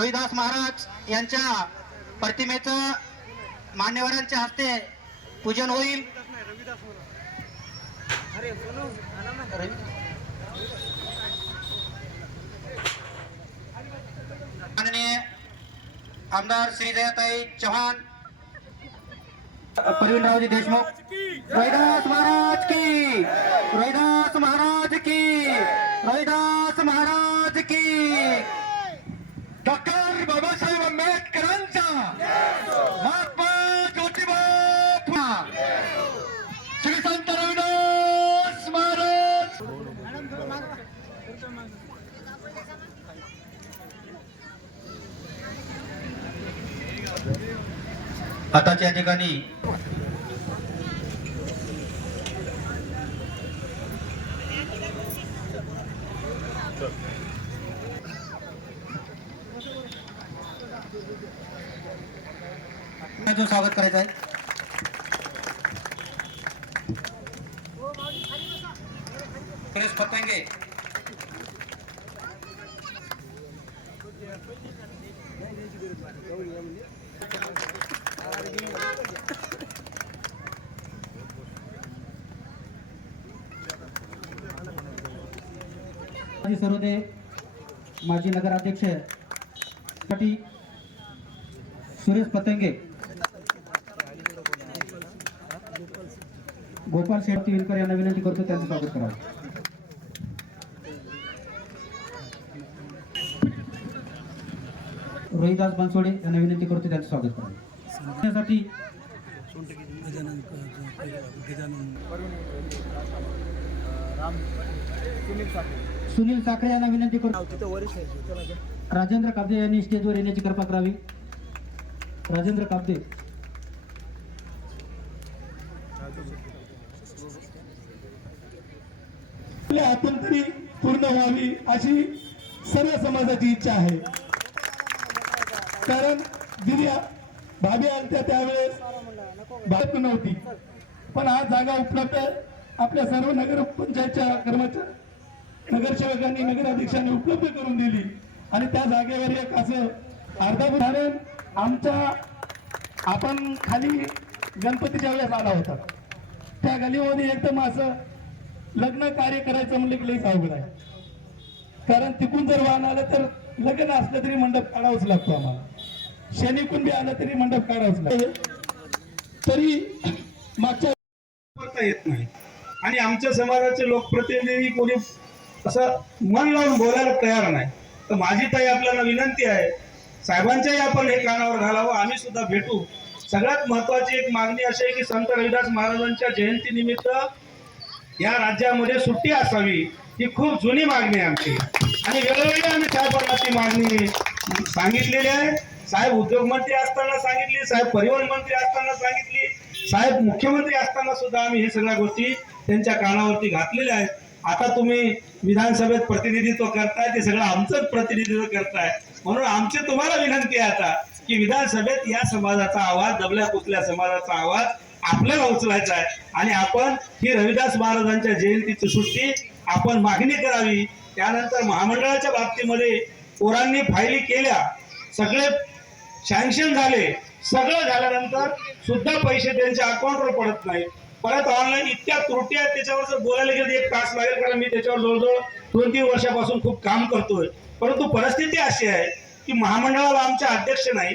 रोहिदास महाराज यांच्या प्रतिमेचं मान्यवरांच्या हस्ते पूजन होईल. माननीय आमदार श्री जयाताई चव्हाण प्रवीणरावजी देशमुख रोहिदास महाराज की रोहिदास महाराज की रोहिदास महाराज की. आताच्या या ठिकाणी स्वागत करायचं आहे सुरेश पतंगे माजी सर्वोदय माजी नगराध्यक्षसाठी सुरेश पतंगे गोपाल शेठ विलकर यांना विनंती करतो त्यांचं स्वागत करावं. रोहिदास बनसोडे यांना विनंती करतो त्यांचं स्वागत करावं. त्यासाठी सुनील साखरे. यांना विनंती करतो राजेंद्र काब्दे यांनी स्टेजवर येण्याची कृपा करावी. राजेंद्र काब्दे आपल्या हातून तरी पूर्ण व्हावी अशी सर्व समाजाची इच्छा आहे. कारण दिदी भाभी आलत्या त्यावेळेस भारत नव्हती. पण आज जागा उपलब्ध आपल्या सर्व नगरपंचायतच्या कर्मचारी नगरसेवकांनी नगराध्यक्षांनी उपलब्ध करून दिली. आणि त्या जागेवर एक असं अर्धा कारण आमच्या आपण खाली गणपतीच्या वेळेस आला होता. त्या गलीमध्ये एकदम असं लग्न कार्य करायचं म्हणलं की लईच अवघड आहे. कारण तिकून जर वाहन आलं तर लग्न असलं तरी मंडप काढावंच लागतो आम्हाला. शनीकून बी आलं तरी मंडप काढावंच लागतो. तरी मागच्या येत नाही. आणि आमच्या समाजाचे लोकप्रतिनिधी कोणी असं मन लावून बोलायला तयार नाही. तर माझी ताई आपल्याला विनंती आहे साहेबांच्याही आपण हे कानावर घालावं आम्ही सुद्धा भेटू. सगळ्यात महत्वाची एक मागणी अशी आहे की संत रविदास महाराजांच्या जयंतीनिमित्त या राज्यामध्ये सुट्टी असावी ही खूप जुनी मागणी आहे आमची. आणि वेळोवेळी आम्ही साहेबांना ती मागणी सांगितलेली आहे. साहेब उद्योगमंत्री असताना सांगितली साहेब परिवहन मंत्री असताना सांगितली साहेब मुख्यमंत्री असताना सुद्धा आम्ही हे सगळ्या गोष्टी त्यांच्या कानावरती घातलेल्या आहेत. आता तुम्ही विधानसभेत प्रतिनिधित्व करताय ते सगळं आमचंच प्रतिनिधित्व करताय. म्हणून आमची तुम्हाला विनंती आहे आता की विधानसभेत या समाजाचा आवाज दबल्या कुठल्या समाजाचा आवाज आपल्याला उचलायचा आहे. आणि आपण ही रविदास महाराजांच्या जयंतीची सुट्टी आपण मागणी करावी. त्यानंतर महामंडळाच्या बाबतीमध्ये पोरांनी फायली केल्या. सगळे सँक्शन झाले सगळं झाल्यानंतर सुद्धा पैसे त्यांच्या अकाउंटवर पडत नाही परत ऑनलाईन इतक्या त्रुटी आहेत त्याच्यावर जर बोलायला गेलं एक तास लागेल कारण मी त्याच्यावर जवळजवळ दोन तीन वर्षापासून खूप काम करतोय. परंतु परिस्थिती अशी आहे की महामंडळाला आमचे अध्यक्ष नाही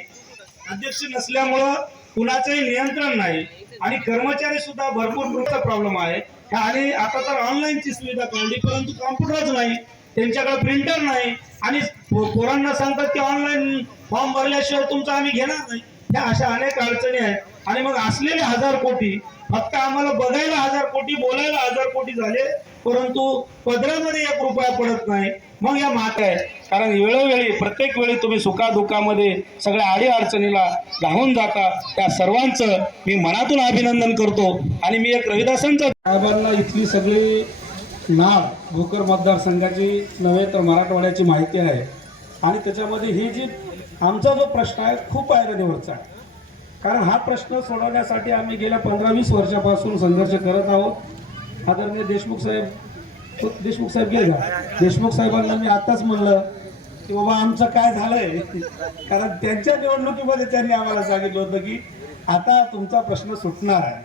अध्यक्ष नसल्यामुळं कुणाचंही नियंत्रण नाही आणि कर्मचारी सुद्धा भरपूर प्रॉब्लेम आहे. आणि आता तर ऑनलाईनची सुविधा काढली परंतु कॉम्प्युटरच नाही. त्यांच्याकडे प्रिंटर नाही. आणि पोरांना सांगतात की ऑनलाईन फॉर्म भरल्याशिवाय तुमचं आम्ही घेणार नाही. ह्या अशा अनेक अडचणी आहेत. आणि मग असलेले हजार कोटी फक्त आम्हाला बघायला हजार कोटी बोलायला हजार कोटी झाले परंतु पदरामध्ये एक रुपया पडत नाही. मग या मात आहे कारण वेळोवेळी प्रत्येक वेळी तुम्ही सुखादुःखामध्ये सगळ्या आडी अडचणीला धावून जाता. त्या सर्वांचं मी मनातून अभिनंदन करतो. आणि मी एक रविदासांचा साहेबांना इथली सगळी नाळ भोकर मतदारसंघाची नव्हे तर मराठवाड्याची माहिती आहे. आणि त्याच्यामध्ये ही जी आमचा जो प्रश्न आहे खूप ऐरणीवरचा आहे. कारण हा प्रश्न सोडवण्यासाठी आम्ही गेल्या पंधरा वीस वर्षापासून संघर्ष करत आहोत. आदरणीय देशमुख साहेब देशमुख साहेब गेले का? देशमुख साहेबांना मी आताच म्हणलं की बाबा आमचं काय झालंय? कारण त्यांच्या निवडणुकीमध्ये त्यांनी आम्हाला सांगितलं होतं की आता तुमचा प्रश्न सुटणार आहे.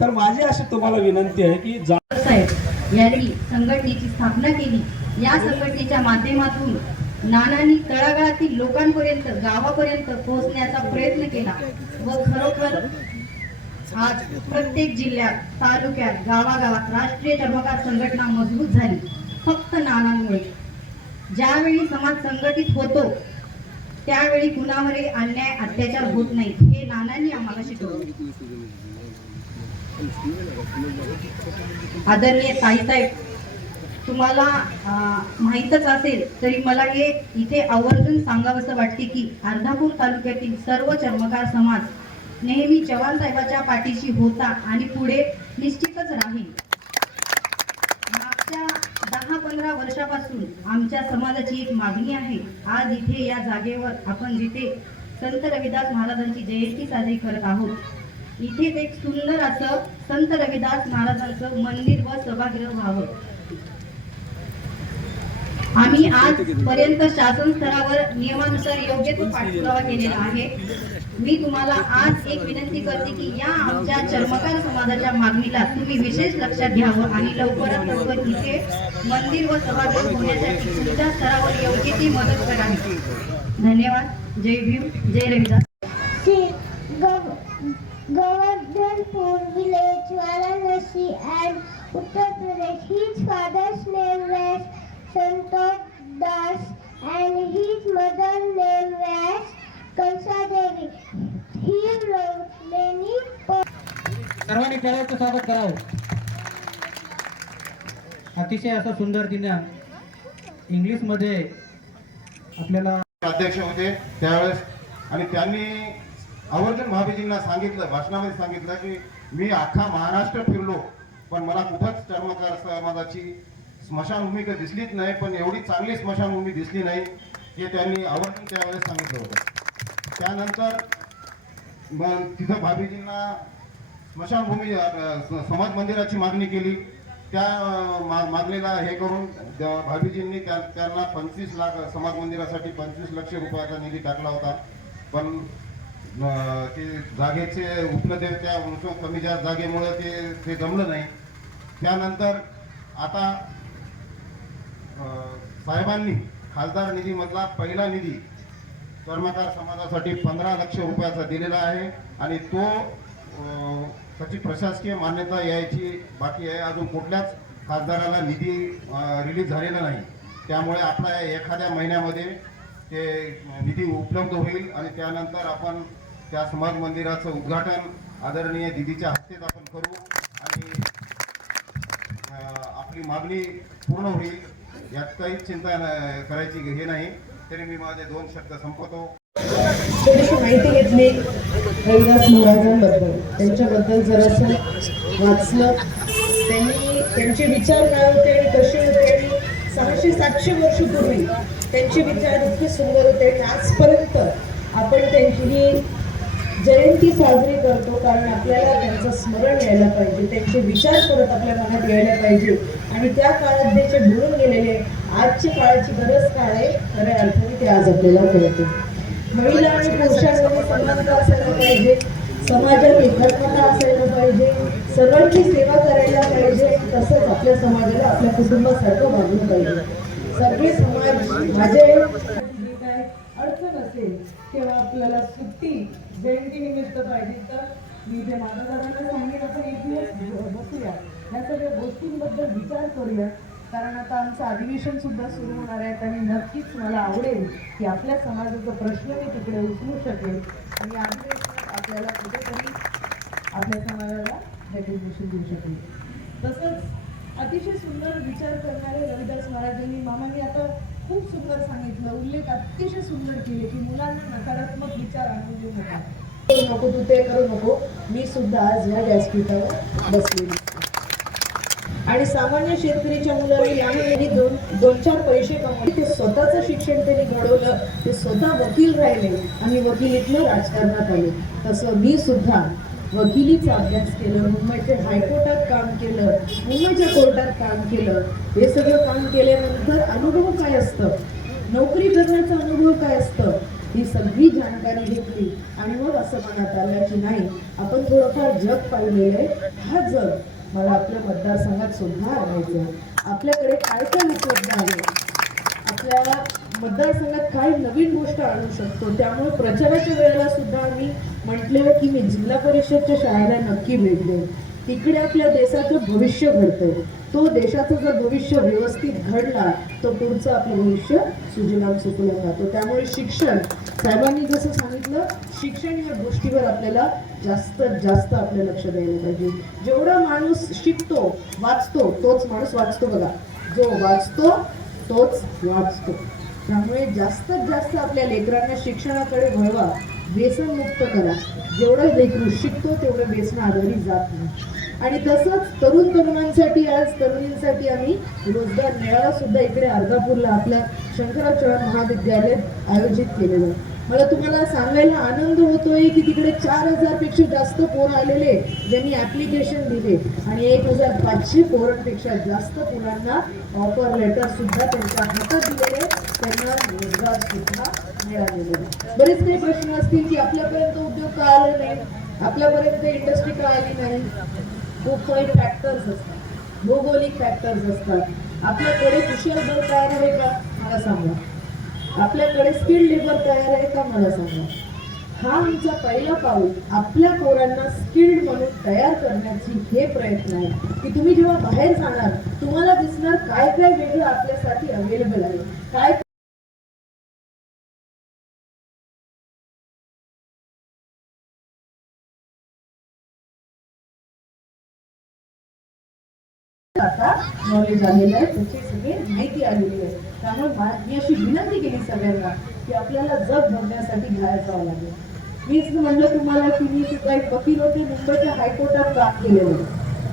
तर माझी अशी तुम्हाला विनंती आहे की जा साहेब यांनी संघटनेची स्थापना केली. या संघटनेच्या माध्यमातून नानांनी तळागाळातील लोकांपर्यंत गावापर्यंत पोहोचण्याचा प्रयत्न केला व खरोखर आज प्रत्येक जिल्ह्यात तालुक्यात गावागावात राष्ट्रीय चर्मकार संघटना मजबूत झाली. फक्त नानांमुळे. ज्यावेळी समाज संघटित होतो त्यावेळी कुणावरही अन्याय अत्याचार होत नाही हे नानांनी आम्हाला शिकवले. आदरणीय ताईसाहेब तुम्हाला माहीतच असेल तरी मला हे इथे आवर्जून सांगावंसं वाटते की अर्धापूर तालुक्यातील सर्व चर्मकार समाज नेहमी चव्हाण साहेबाच्या पाठीशी होता आणि पुढे निश्चितच राहील. मागच्या दहा पंधरा वर्षापासून आमच्या समाजाची एक मागणी आहे. आज इथे या जागेवर आपण जिथे संत रविदास महाराजांची जयंती साजरी करत आहोत इथेच एक सुंदर असं संत रविदास महाराजांचं मंदिर व सभागृह व्हावं. आम्ही आजपर्यंत शासन स्तरावर नियमानुसार योग्य तो पाठपुरावा केलेला आहे. मी तुम्हाला आज एक विनंती करते की या आमच्या चर्मकार समाजाच्या मागणीला तुम्ही विशेष लक्षात घ्यावं आणि लवकरात लवकर इथे मंदिर व सभागृह होण्यासाठी तुमच्या स्तरावर योग्य ती मदत करावी धन्यवाद. जय भीम. जय Ravidas. Govardhanpur village, Varanasi and Uttar Pradesh. His father's name was Santokh Das and his mother's name was Kalsa Devi. He wrote many poems. सर्वांनी खेळाचं स्वागत करावं अतिशय असं सुंदर तिनं इंग्लिशमध्ये आपल्याला अध्यक्ष होते त्यावेळेस आणि त्यांनी आवर्जून महाबीजींना सांगितलं भाषणामध्ये सांगितलं की मी अख्खा महाराष्ट्र फिरलो पण मला कुठंच चर्मकार समाजाची स्मशानभूमी तर दिसलीच नाही पण एवढी चांगली स्मशानभूमी दिसली नाही हे त्यांनी आवर्जून त्यावेळेस सांगितलं होतं. त्यानंतर मग तिथं भाभीजींना स्मशानभूमी समाज मंदिराची मागणी केली. त्या मा- मागणीला हे करून भाभीजींनी त्या- त्यांना पंचवीस लाख समाज मंदिरासाठी पंचवीस लक्ष रुपयाचा निधी टाकला होता. पण ते जागेचे उपलब्धतेच्या कमी जास्त जागेमुळे ते ते जमलं नाही त्यानंतर आता साहेबांनी खासदार निधीमधला पहिला निधी कर्मकार समाजासाठी पंधरा लक्ष रुपयाचा दिलेला आहे आणि तो त्याची प्रशासकीय मान्यता यायची बाकी आहे. अजून कुठल्याच खासदाराला निधी रिलीज झालेला नाही. त्यामुळे आपल्या एखाद्या महिन्यामध्ये ते निधी उपलब्ध होईल आणि त्यानंतर आपण त्या समाज मंदिराचं उद्घाटन आदरणीय दिदीच्या हस्तेच आपण करू आणि आपली मागणी पूर्ण होईल यात काहीच चिंता करायची हे नाही. तरी मी माझे दोन शब्द संपवतो. थोडीशी माहिती घेतली रविदास महाराजांबद्दल. त्यांच्याबद्दल जरासं वाचलं. त्यांनी त्यांचे विचार काय होते आणि कसे होते आणि सहाशे सातशे वर्षपूर्वी त्यांचे विचार इतके सुंदर होते आणि आजपर्यंत आपण त्यांची ही जयंती साजरी करतो कारण आपल्याला त्यांचं स्मरण यायला पाहिजे त्यांचे विचार परत आपल्या मनात यायला पाहिजे. आणि त्या काळात जे जे भरून गेलेले आजच्या काळाची गरज काय आहे? खऱ्या अर्थाने ते आज आपल्याला कळते. महिला आणि पुरुषांमध्ये समानता असायला पाहिजे समाजात एकात्मता असायला पाहिजे सर्वांची सेवा करायला पाहिजे तसंच आपल्या समाजाला आपल्या कुटुंबासारखं वागलं पाहिजे. सगळे समाज माझे जी काय अडचण असेल किंवा आपल्याला सुट्टी जयंती निमित्त पाहिजे तर मी जे माझ्या दादांना सांगेन आपण एक दिवस बसूया. या सगळ्या गोष्टींबद्दल विचार करूया. कारण आता आमचं अधिवेशन सुद्धा सुरू होणार आहे आणि नक्कीच मला आवडेल की आपल्या समाजाचा प्रश्न मी तिकडे उचलू शकेल आणि अधिवेशनात आपल्याला कुठेतरी आपल्या समाजाला रेकग्निशन देऊ शकेल तसंच अतिशय सुंदर विचार करणारे रविदास महाराजांनी मामांनी आता खूप सुंदर सांगितलं. उल्लेख अतिशय सुंदर केले की मुलांना नकारात्मक विचार आणून देऊ नका. नको तू ते करू नको. मी सुद्धा आज या व्यासपीठावर बसलेली आणि सामान्य शेतकरीच्या मुलांनी यावेळी दोन दोन चार पैसे कमवले. ते स्वतःचं शिक्षण त्यांनी घडवलं. ते स्वतः वकील राहिले आणि वकिलीतलं राजकारणात आले. तसं मी सुद्धा वकिलीचा अभ्यास केलं मुंबईच्या हायकोर्टात काम केलं मुंबईच्या कोर्टात काम केलं हे सगळं काम केल्यानंतर अनुभव काय असतं? नोकरी करण्याचा अनुभव काय असतं? ही सगळी जाणकारी घेतली आणि मग असं मनात आलं की नाही आपण थोडंफार जग पाहिलेलं आहे हा जग मला आपल्या मतदारसंघात सुद्धा आणायचं आपल्याकडे काय काय उपलब्ध आहे? आपल्या मतदारसंघात काय नवीन गोष्ट आणू शकतो. त्यामुळे प्रचाराच्या वेळेला सुद्धा आम्ही म्हटलेलं की मी जिल्हा परिषदच्या शाळेला नक्की भेट देईन. तिकडे आपल्या देशाचं भविष्य घडतंय. तो देशाचं जर भविष्य व्यवस्थित घडला तर पुढचं आपलं भविष्य सुजलाम सुफलाम राहतो. त्यामुळे शिक्षण साहेबांनी जसं सांगितलं शिक्षण या गोष्टीवर आपल्याला जास्त जास्त आपलं लक्ष द्यायला पाहिजे. जेवढा माणूस शिकतो वाचतो तोच माणूस वाचतो बघा. जो वाचतो तोच वाचतो. त्यामुळे जास्तीत जास्त आपल्या लेकरांना शिक्षणाकडे वळवा व्यसनमुक्त करा. जेवढं लेकरू शिकतो तेवढं व्यसन आधारी जात नाही. आणि तसंच तरुण तरुणांसाठी आज तरुणींसाठी आम्ही रोजगार मेळावा सुद्धा इकडे अर्धापूरला आपल्या शंकरराव चव्हाण महाविद्यालयात आयोजित केलेला मला तुम्हाला सांगायला आनंद होतोय की तिकडे चार हजारपेक्षा जास्त पोरं आलेले ज्यांनी ॲप्लिकेशन दिले. आणि एक हजार पाचशे पोरांपेक्षा जास्त पोरांना ऑफर लेटर सुद्धा त्यांच्या हातात दिलेले त्यांना रोजगार सुद्धा मिळालेले बरेच काही प्रश्न असतील की आपल्यापर्यंत उद्योग का आले नाही. आपल्यापर्यंत इंडस्ट्री का आली नाही. खूप काही फॅक्टर्स असतात. भौगोलिक फॅक्टर्स असतात. आपल्याकडे कुशल बल तयार आहे का? मला सांगा. आपल्याकडे स्किल लेबर तयार आहे का? मला सांगा. हा आमचा पहिला पाऊल आपल्या पोरांना स्किल्ड म्हणून तयार करण्याची हे प्रयत्न आहे. की तुम्ही जेव्हा बाहेर जाणार तुम्हाला दिसणार काय काय वेगळं आपल्यासाठी अवेलेबल आहे. काय आता नॉलेज आलेलं आहे त्याची सगळी माहिती आलेली आहे. त्यामुळे मा- मी अशी विनंती केली सगळ्यांना की आपल्याला जग भरण्यासाठी बाहेर जावं लागेल. मीच म्हणलं तुम्हाला की मी सुद्धा एक वकील होते मुंबईच्या हायकोर्टात काम केलेलं.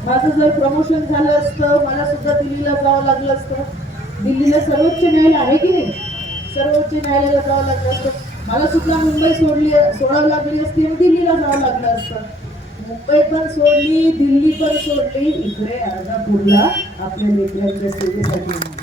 माझं जर प्रमोशन झालं असतं मला सुद्धा दिल्लीला जावं लागलं असतं. दिल्लीला सर्वोच्च न्यायालय आहे की नाही? सर्वोच्च न्यायालयाला जावं लागलं असतं. मला सुद्धा मुंबई सोडली सोडावं लागली असती आणि दिल्लीला जावं लागलं असतं. मुंबई पण सोडली दिल्ली पण सोडली. इकडे अर्धापूरला आपल्या मित्रांच्या सेवेसाठी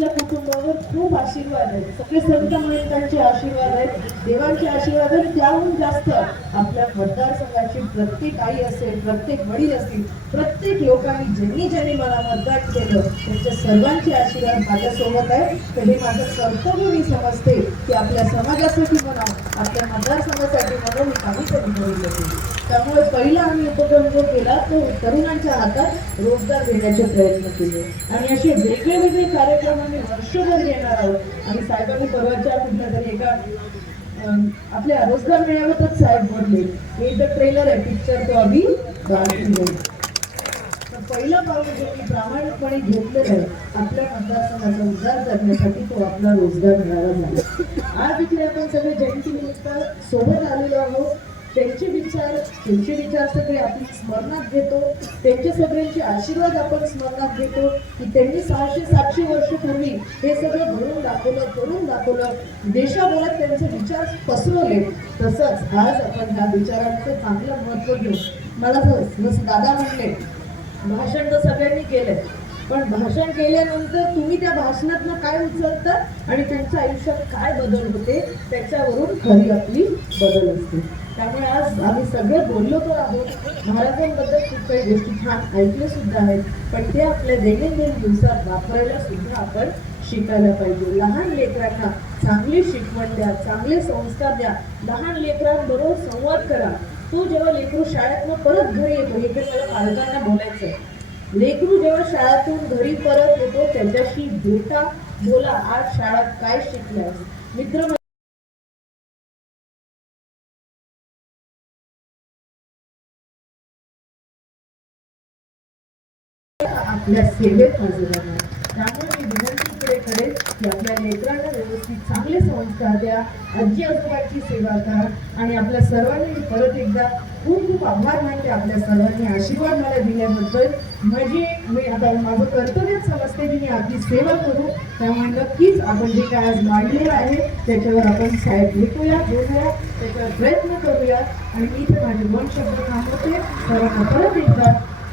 आमच्या कुटुंबावर खूप आशीर्वाद आहेत. सगळे संत महंतांचे आशीर्वाद आहेत देवांचे आशीर्वाद आहेत. त्याहून जास्त आपल्या मतदारसंघाची प्रत्येक आई असेल प्रत्येक वडील असतील प्रत्येक लोकांनी ज्यांनी ज्यांनी मला मतदान केलं त्यांच्या सर्वांचे आशीर्वाद माझ्यासोबत आहे तर हे माझं कर्तव्य मी समजते की आपल्या समाजासाठी म्हणा आपल्या मतदारसंघासाठी म्हणून मी काहीतरी करू त्यामुळे पहिला आम्ही उपक्रम जो केला तो तरुणांच्या हातात रोजगार देण्याचे प्रयत्न केले. आणि असे वेगळे वेगळे कार्यक्रम आम्ही वर्षभर येणार आहोत. आणि साहेबांनी परवाच्या कुठल्या तरी एका आपल्या रोजगार मेळाव्यातच साहेब बोलले. हे तर ट्रेलर आहे पिक्चर तो आम्ही तर पहिलं पाऊल जे मी प्रामाणिकपणे घेतलेलं आहे आपल्या मतदारसंघाचा उद्धार करण्यासाठी तो आपला रोजगार मिळाला झाला. आज इथे आपण सगळे जयंतीनिमित्त सोबत आलेलो आहोत. त्यांचे विचार त्यांचे विचार सगळे आपण स्मरणात घेतो. त्यांच्या सगळ्यांचे आशीर्वाद आपण स्मरणात घेतो की त्यांनी सहाशे सातशे वर्षपूर्वी हे सगळं घडून दाखवलं करून दाखवलं. देशाभरात त्यांचे विचार पसरवले. तसंच आज आपण ह्या विचारांचं चांगलं महत्त्व घेऊ. मला जसं जसं दादा म्हणले भाषण तर सगळ्यांनी केलंय. पण भाषण केल्यानंतर तुम्ही त्या भाषणातनं काय उचलता आणि त्यांच्या आयुष्यात काय बदल होते? त्याच्यावरून खरी आपली बदल असते. त्यामुळे आज आम्ही सगळे बोललो तर आहोत. महाराजांबद्दल खूप काही गोष्टी छान ऐकले सुद्धा आहेत. पण ते आपल्या दैनंदिन दिवसात वापरायला सुद्धा आपण शिकायला पाहिजे. लहान लेकरांना चांगली शिकवण द्या चांगले संस्कार द्या. लहान लेकरांबरोबर संवाद करा. तो जेव्हा लेकरू शाळेतनं परत घरी येतो हे काही मला पालकांना बोलायचं आहे लेकरू जेव्हा शाळेतून घरी परत येतो त्याच्याशी भेटा बोला आज शाळेत काय शिकल्यास? मित्र आपल्या सेवेत हजर राहणार. त्यामुळे मी विनंती इकडे करेन की आपल्या लेकरांना व्यवस्थित चांगले संस्कार द्या आजी आजोबांची सेवा करा आणि आपल्या सर्वांनी मी परत एकदा खूप खूप आभार मानते आपल्या सर्वांनी आशीर्वाद मला दिल्याबद्दल. म्हणजे मी आता माझं कर्तव्यच समजते की मी आपली सेवा करू. त्यामुळे नक्कीच आपण जे काय आज मांडलेलं आहे त्याच्यावर आपण साहेब भेटूया बोलूया त्याच्यावर प्रयत्न करूया. आणि मी इथे माझे दोन शब्द थांबवते. सर्वांना परत एकदा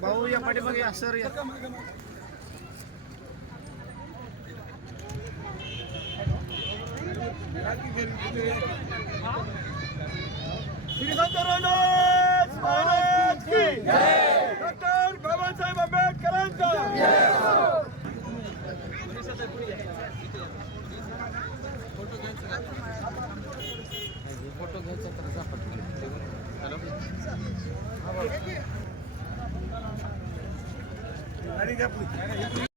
भाऊ या पाठीमागे या सर या. श्री संत हॅलो.